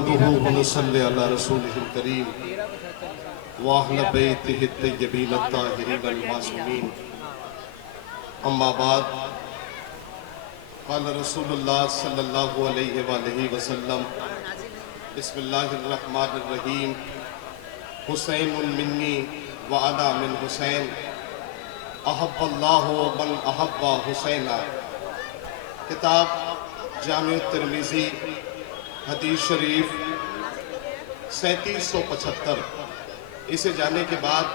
نحمده ونصلي على رسوله الكريم وأهل بيته الطيبين الطاهرين المعصومين أما بعد قال رسول الله صلى الله عليه وآله وسلم بسم الله الرحمن الرحيم حسين مني وأنا من حسين احب اللہ من احب حسینہ۔ کتاب جامع الترمذی حدیث شریف 3775۔ اسے جانے کے بعد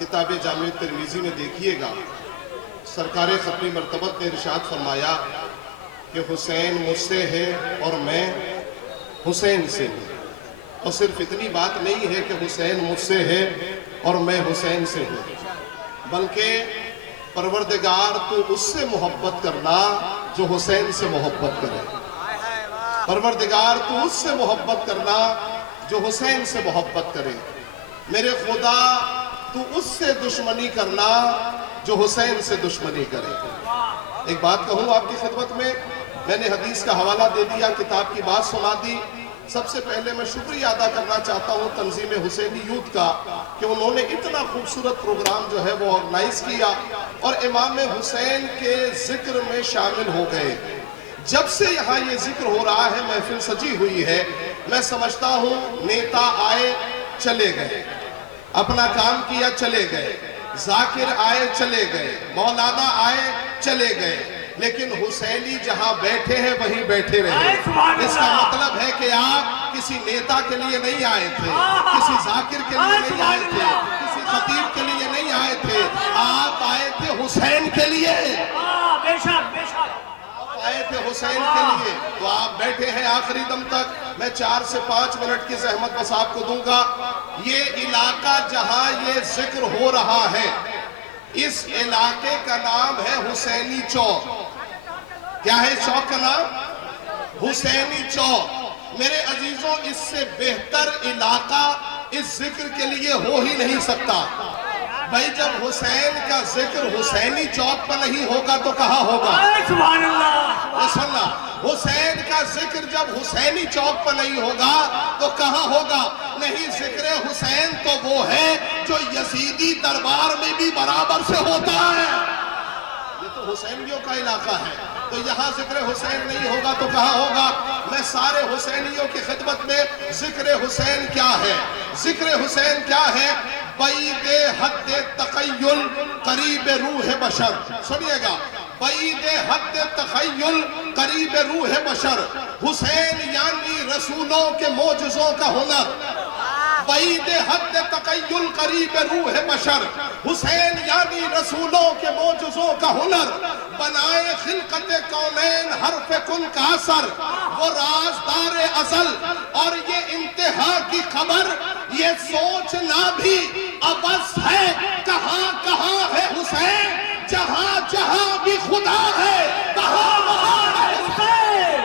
کتاب جامع الترمذی میں دیکھیے گا سرکار ختمی مرتبت نے ارشاد فرمایا کہ حسین مجھ سے ہے اور میں حسین سے ہوں۔ اور صرف اتنی بات نہیں ہے کہ حسین مجھ سے ہے اور میں حسین سے ہوں، بلکہ پروردگار تو اس سے محبت کرنا جو حسین سے محبت کرے، پروردگار تو اس سے محبت کرنا جو حسین سے محبت کرے، میرے خدا تو اس سے دشمنی کرنا جو حسین سے دشمنی کرے۔ ایک بات کہوں آپ کی خدمت میں نے حدیث کا حوالہ دے دیا، کتاب کی بات سنا دی۔ سب سے پہلے میں شکریہ ادا کرنا چاہتا ہوں تنظیم حسینی یوتھ کا کہ انہوں نے اتنا خوبصورت پروگرام جو ہے وہ آرگنائز کیا اور امام حسین کے ذکر میں شامل ہو گئے۔ جب سے یہاں یہ ذکر ہو رہا ہے، محفل سجی ہوئی ہے، میں سمجھتا ہوں نیتا آئے چلے گئے، اپنا کام کیا چلے گئے، ذاکر آئے چلے گئے، مولانا آئے چلے گئے، لیکن حسینی جہاں بیٹھے ہیں وہیں بیٹھے رہے۔ اس کا مطلب ہے کہ آپ کسی نیتا کے لیے نہیں آئے تھے، کسی ذاکر کے لیے نہیں آئے تھے، کسی خطیب کے لیے نہیں آئے تھے، آپ آئے تھے حسین کے لیے، آپ آئے تھے حسین کے لیے۔ تو آپ بیٹھے ہیں آخری دم تک۔ میں 4 سے 5 منٹ کی زحمت بس آپ کو دوں گا۔ یہ علاقہ جہاں یہ ذکر ہو رہا ہے، اس علاقے کا نام ہے حسینی چوک۔ کیا ہے اس چوک کا نام؟ حسینی چوک۔ میرے عزیزوں، اس سے بہتر علاقہ اس ذکر کے لیے ہو ہی نہیں سکتا۔ بھائی جب حسین کا ذکر حسینی چوک پر نہیں ہوگا تو کہاں ہوگا؟ سبحان اللہ۔ حسین کا ذکر جب حسینی چوک پر نہیں ہوگا تو کہاں ہوگا؟ نہیں، ذکر حسین تو وہ ہے جو یزیدی دربار میں بھی برابر سے ہوتا ہے۔ یہ تو حسینیوں کا علاقہ ہے، تو یہاں ذکر حسین نہیں ہوگا تو کہاں ہوگا؟ میں سارے حسینیوں کی خدمت میں ذکر حسین کیا ہے، ذکر حسین کیا ہے؟ بعید حد تخیل قریب روح بشر۔ سنیے گا، بعید حد تخیل قریب روح بشر، حسین یعنی رسولوں کے معجزوں کا ہنر۔ بعید حد تخیل قریب روح بشر، حسین یعنی رسولوں کے معجزوں کا ہنر، بنائے خلقت کونین حرف کن کا اثر، وہ رازدار ازل اور یہ انتہا کی خبر، یہ سوچنا بھی عبث ہے کہاں کہاں ہے حسین، جہاں جہاں بھی خدا ہے کہاں وہاں ہے حسین۔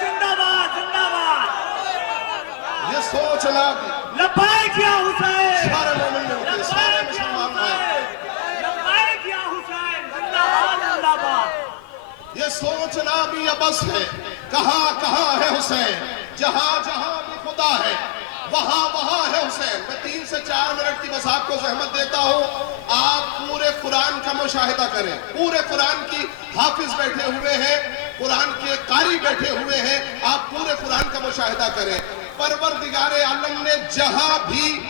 زندہ باد، زندہ باد۔ یہ سوچنا بھی لبیک یا حسین، سارے مومنوں کے سارے مسلمان ہیں، لبیک یا حسین، زندہ باد، زندہ باد۔ یہ سوچنا بھی عبث ہے کہاں کہاں ہے حسین، جہاں جہاں بھی خدا ہے وہاں وہاں ہے حسین۔ میں 3 سے 4 منٹ کی بس آپ کو زحمت دیتا ہوں۔ آپ پورے قرآن کا مشاہدہ کریں، پورے قرآن کی حافظ بیٹھے ہوئے ہیں، قرآن کے قاری بیٹھے ہوئے ہیں، آپ پورے قرآن کا مشاہدہ کریں۔ پروردگار عالم نے جہاں بھی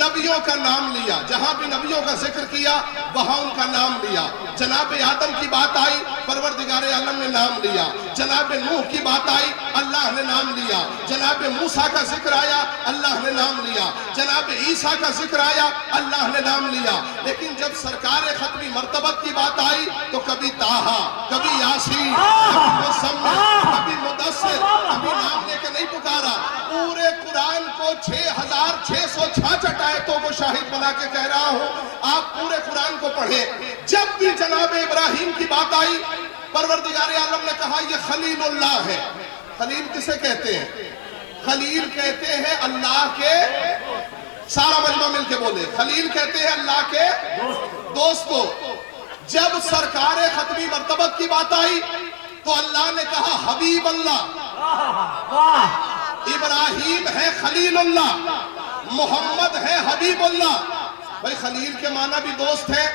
نبیوں کا نام لیا، جہاں بھی نبیوں کا ذکر کیا وہاں ان کا نام لیا۔ جناب آدم کی بات آئی، پروردگار عالم نے نام لیا۔ جناب نوح کی بات آئی، اللہ نے نام لیا۔ جناب موسیٰ کا ذکر آیا، اللہ نے نام لیا۔ جناب عیسیٰ کا ذکر آیا، اللہ نے نام لیا۔ لیکن جب سرکار ختمی مرتبت کی بات آئی تو کبھی طٰہٰ، کبھی یاسین، کبھی مزمل، کبھی مدثر، کبھی نام لے کے نہیں پکارا۔ پورے قرآن کو 6666 آیتوں کو شاہد بنا کے کہہ رہا ہوں، آپ پورے قرآن کو پڑھیں۔ جب بھی جناب ابراہیم کی بات آئی، پروردگار عالم نے کہا یہ خلیل اللہ ہے۔ خلیل کسے کہتے ہیں؟ خلیل کہتے ہیں اللہ کے، سارا مجمع مل کے بولے، خلیل کہتے ہیں اللہ کے دوست کو۔ جب سرکار ختمی مرتبت کی بات آئی تو اللہ نے کہا حبیب اللہ، ابراہیم ہے خلیل اللہ، محمد ہے حبیب اللہ۔ بھائی خلیل کے معنی بھی دوست ہے،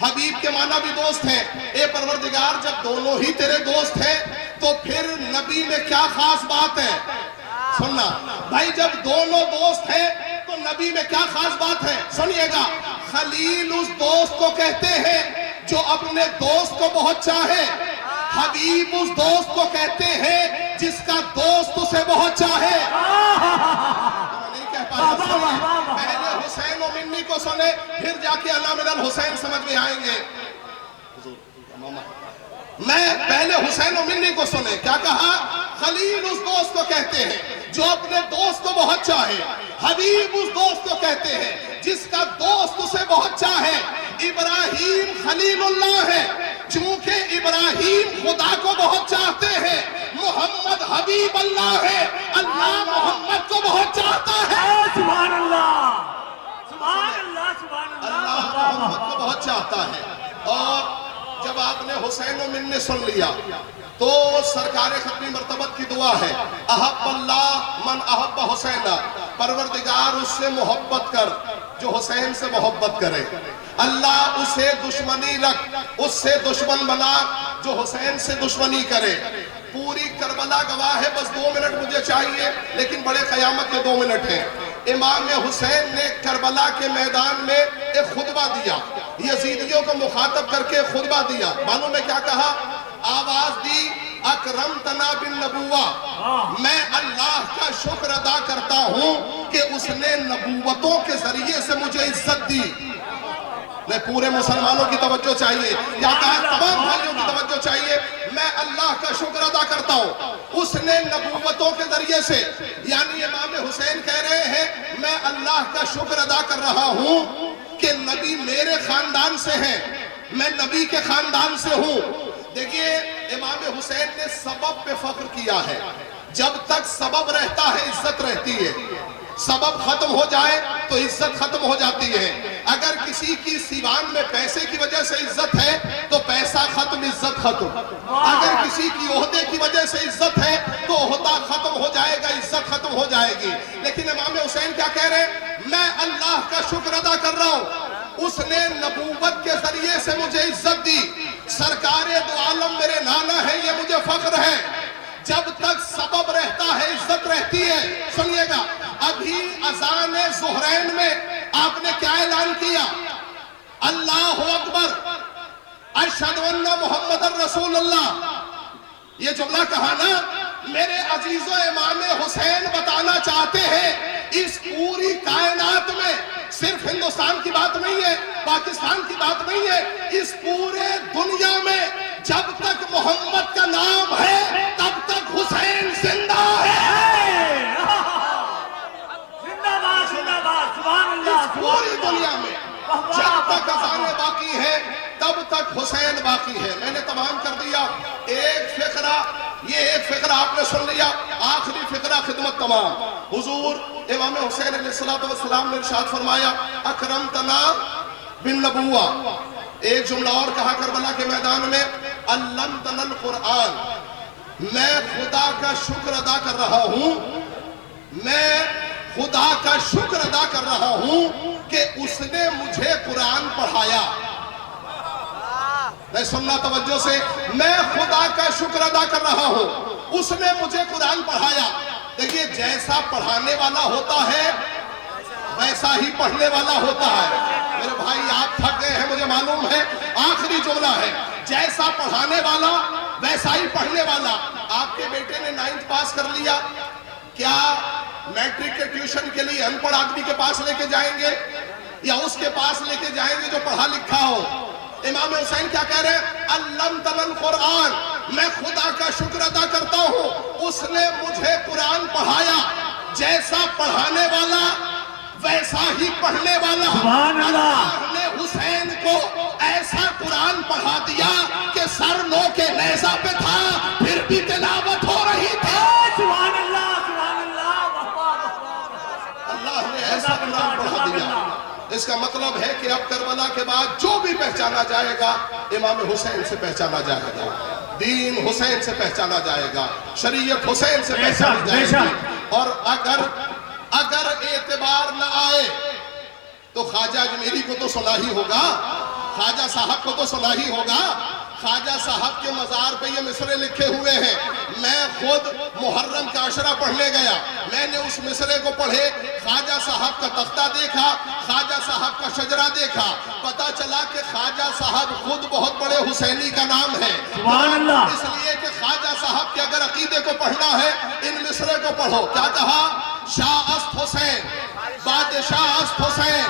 حبیب کے معنی بھی دوست ہے۔ اے پروردگار جب دونوں ہی تیرے دوست ہیں تو پھر نبی میں کیا خاص بات ہے؟ سننا بھائی، جب دونوں دوست ہیں تو نبی میں کیا خاص بات ہے؟ سنیے گا، خلیل اس دوست کو کہتے ہیں جو اپنے دوست کو بہت چاہے، حبیب اس دوست کو کہتے ہیں جس کا دوست اسے بہت چاہے۔ نہیں کہہ پاتا، پہلے حسین و منی کو سنے پھر جا کے انا من الحسین سمجھ میں آئیں گے۔ میں پہلے حسین و منی کو سنے، کیا کہا؟ خلیل اس دوست کو کہتے ہیں جو اپنے دوست کو بہت چاہے، حبیب اس دوست کو کہتے ہیں جس کا دوست اسے بہت چاہے۔ ابراہیم خلیل اللہ ہے چونکہ ابراہیم خدا کو بہت چاہتے ہیں، محمد حبیب اللہ ہے، اللہ محمد کو بہت چاہتا ہے۔ سبحان اللہ، سبحان اللہ، سبحان اللہ، اللہ محمد کو بہت چاہتا ہے۔ اور جب آپ نے حسین و من نے سن لیا تو سرکار ختمی مرتبت کی دعا ہے، احب اللہ من احب حسین، پروردگار اس سے محبت کر جو حسین سے محبت کرے، اللہ اسے دشمنی رکھ، اس سے دشمن بنا جو حسین سے دشمنی کرے۔ پوری کربلا گواہ ہے، بس 2 منٹ مجھے چاہیے لیکن بڑے قیامت کے 2 منٹ ہیں۔ امام حسین نے کربلا کے میدان میں ایک خطبہ دیا، یزیدیوں کو مخاطب کر کے خطبہ دیا۔ معلوم ہے کیا کہا؟ آواز دی، اکرمتنا بالنبوہ، میں اللہ کا شکر ادا کرتا ہوں کہ اس نے نبوتوں کے ذریعے سے مجھے عزت دی۔ میں پورے مسلمانوں کی توجہ چاہیے، یا کہا تمام بھائیوں کی توجہ چاہیے، میں اللہ کا شکر ادا کرتا ہوں اس نے نبوتوں کے ذریعے سے، یعنی امام حسین کہہ رہے ہیں میں اللہ کا شکر ادا کر رہا ہوں کہ نبی میرے خاندان سے ہیں، میں نبی کے خاندان سے ہوں۔ دیکھیے امام حسین نے سبب پہ فخر کیا ہے، جب تک سبب رہتا ہے عزت رہتی ہے، سبب ختم ہو جائے تو عزت ختم ہو جاتی ہے۔ اگر کسی کی سیوان میں پیسے کی وجہ سے عزت ہے تو پیسہ ختم، عزت ختم۔ اگر کسی کی عہدے کی وجہ سے عزت ہے تو عہدہ ختم ہو جائے گا، عزت ختم ہو جائے گی۔ لیکن امام حسین کیا کہہ رہے ہیں؟ میں اللہ کا شکر ادا کر رہا ہوں اس نے نبوت کے ذریعے سے مجھے عزت دی، سرکار دو عالم میرے نانا ہے، یہ مجھے فخر ہے۔ جب تک سبب رہتا ہے عزت رہتی ہے۔ سنیے گا، ابھی اذان ظہرین میں آپ نے کیا اعلان کیا؟ اللہ اکبر، اشہد ان محمد رسول اللہ۔ یہ جملہ کہا نا، میرے عزیز و امام حسین بتانا چاہتے ہیں اس پوری کائنات میں صرف ہندوستان کی بات نہیں ہے، پاکستان کی بات نہیں ہے، اس پورے دنیا میں جب تک محمد کا نام ہے تب تک حسین زندہ ہے۔ زندہ باد، زندہ باد، سبحان اللہ، اس پوری دنیا میں جب تک اذانیں باقی ہے تب تک حسین باقی ہے۔ میں نے تمام کر دیا، ایک فقرہ، یہ ایک فقرہ آپ نے سن لیا، آخری فقرہ خدمت تمام۔ حضور امام حسین علیہ السلام نے ارشاد فرمایا اکرمتنا بالنبوہ۔ ایک جملہ اور کہا کربلا کے میدان میں، علمتنا القرآن، میں خدا کا شکر ادا کر رہا ہوں، میں خدا کا شکر ادا کر رہا ہوں کہ اس نے مجھے قرآن پڑھایا۔ میں سننا توجہ سے، میں خدا کا شکر ادا کر رہا ہوں اس نے مجھے قرآن پڑھایا۔ دیکھیے جیسا پڑھانے والا ہوتا ہے ویسا ہی پڑھنے والا ہوتا ہے۔ میرے بھائی آپ تھک گئے ہیں مجھے معلوم ہے، آخری جملہ ہے، جیسا پڑھانے والا ویسا ہی پڑھنے والا۔ آپ کے بیٹے نے 9th پاس کر لیا، کیا میٹرک کے ٹیوشن کے لیے ان پڑھ آدمی کے پاس لے کے جائیں گے یا اس کے پاس لے کے جائیں گے جو پڑھا لکھا ہو؟ امام حسین کیا کہہ رہے ہیں؟ علمتنا القرآن، میں خدا کا شکر ادا کرتا ہوں اس نے مجھے قرآن پڑھایا۔ جیسا پڑھانے والا ویسا ہی پڑھنے والا، سبحان اللہ۔ اللہ نے حسین کو ایسا قرآن پڑھا دیا کہ سر نو کے نیزہ پہ تھا پھر بھی تلاوت ہو رہی تھی۔ سبحان اللہ، سبحان اللہ، اللہ نے ایسا قرآن پڑھا دیا۔ اس کا مطلب ہے کہ اب کربلا کے بعد جو بھی پہچانا جائے گا امام حسین سے پہچانا جائے گا۔ دین حسین سے پہچانا جائے گا، شریعت حسین سے بے شک، پہچانی بے جائے شک۔ گی، اور اگر اعتبار نہ آئے تو خواجہ اجمیری کو تو سنا ہی ہوگا، خواجہ صاحب کو تو سنا ہی ہوگا۔ خواجہ صاحب کے مزار پہ یہ مصرے لکھے ہوئے ہیں، میں خود محرم کا عشرہ پڑھنے گیا، میں نے اس مصرے کو پڑھے، خواجہ صاحب کا تختہ دیکھا، خواجہ صاحب کا شجرہ دیکھا، پتا چلا کہ خواجہ صاحب خود بہت بڑے حسینی کا نام ہے۔ سبحان اللہ۔ اس لیے کہ خواجہ صاحب کے اگر عقیدے کو پڑھنا ہے ان مصرے کو پڑھو۔ کیا کہا؟ شاہ است حسین، بادشاہ است حسین،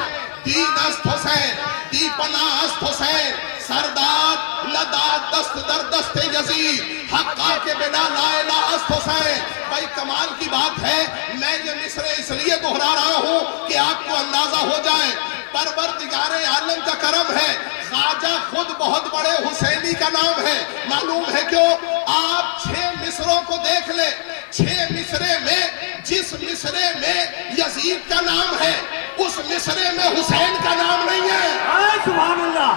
دین است حسین، دی پناہ است حسین، سرداد لداد دست در دست یزید، حقا کے بنا لا الہ است حسین۔ بھائی کمال کی بات ہے، میں یہ مصرے اس لیے دہرا رہا ہوں کہ آپ کو اندازہ ہو جائے پروردگار عالم کا کرم ہے، خواجہ خود بہت بڑے حسینی کا نام ہے۔ معلوم ہے کیوں؟ آپ 6 مصروں کو دیکھ لیں، 6 مصرے میں جس مصرے میں یزید کا نام ہے اس مصرے میں حسین کا نام نہیں ہے۔ اے سبحان اللہ۔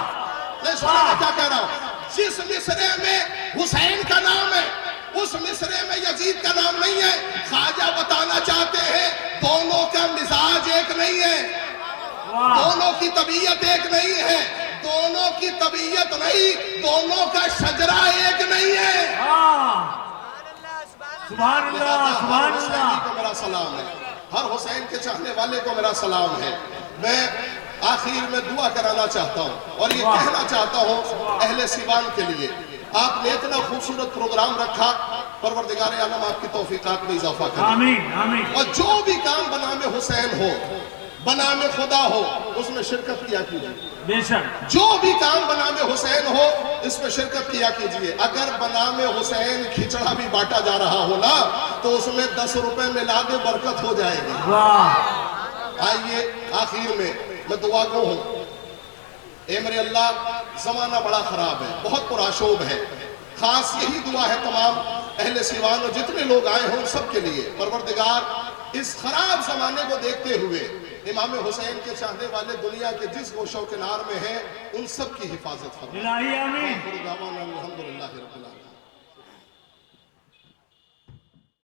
نہیں سنا میں کیا کہہ رہا ہوں؟ جس مصرے میں حسین کا نام ہے اس مصرے میں یزید کا نام نہیں ہے۔ خواجہ بتانا چاہتے ہیں دونوں کا مزاج ایک نہیں ہے، دونوں کی طبیعت ایک نہیں ہے، دونوں کی طبیعت نہیں، دونوں کا شجرہ ایک نہیں ہے۔ سبحان اللہ، سبحان ہر حسینی اللہ۔ کو میرا سلام ہے، ہر حسین کے چاہنے والے کو میرا سلام ہے۔ میں آخر میں دعا کرانا چاہتا ہوں اور یہ کہنا چاہتا ہوں اہل سیوان کے لیے، آپ نے اتنا خوبصورت پروگرام رکھا، پروردگار عالم آپ کی توفیقات میں اضافہ کرے، آمین آمین۔ اور جو بھی کام بنام حسین ہو، بنام خدا ہو، اس میں شرکت کیا کیجیے۔ بے شک۔ جو بھی کام بنام حسین ہو اس میں شرکت کیا کیجئے۔ اگر بنام حسین کھچڑا بھی بانٹا جا رہا ہو نا تو اس میں 10 روپے ملا دے، برکت ہو جائے گی۔ واہ۔ آئیے آخر میں دعا گو ہوں، اے میرے اللہ زمانہ بڑا خراب ہے، بہت پرآشوب ہے، خاص یہی دعا ہے تمام اہل سیوان اور جتنے لوگ آئے ہوں سب کے لیے، پروردگار اس خراب زمانے کو دیکھتے ہوئے امام حسین کے چاہنے والے دنیا کے جس گوشہ و کنار میں ہیں ان سب کی حفاظت فرمائے۔ الہی آمین۔ الحمدللہ رب العالمین۔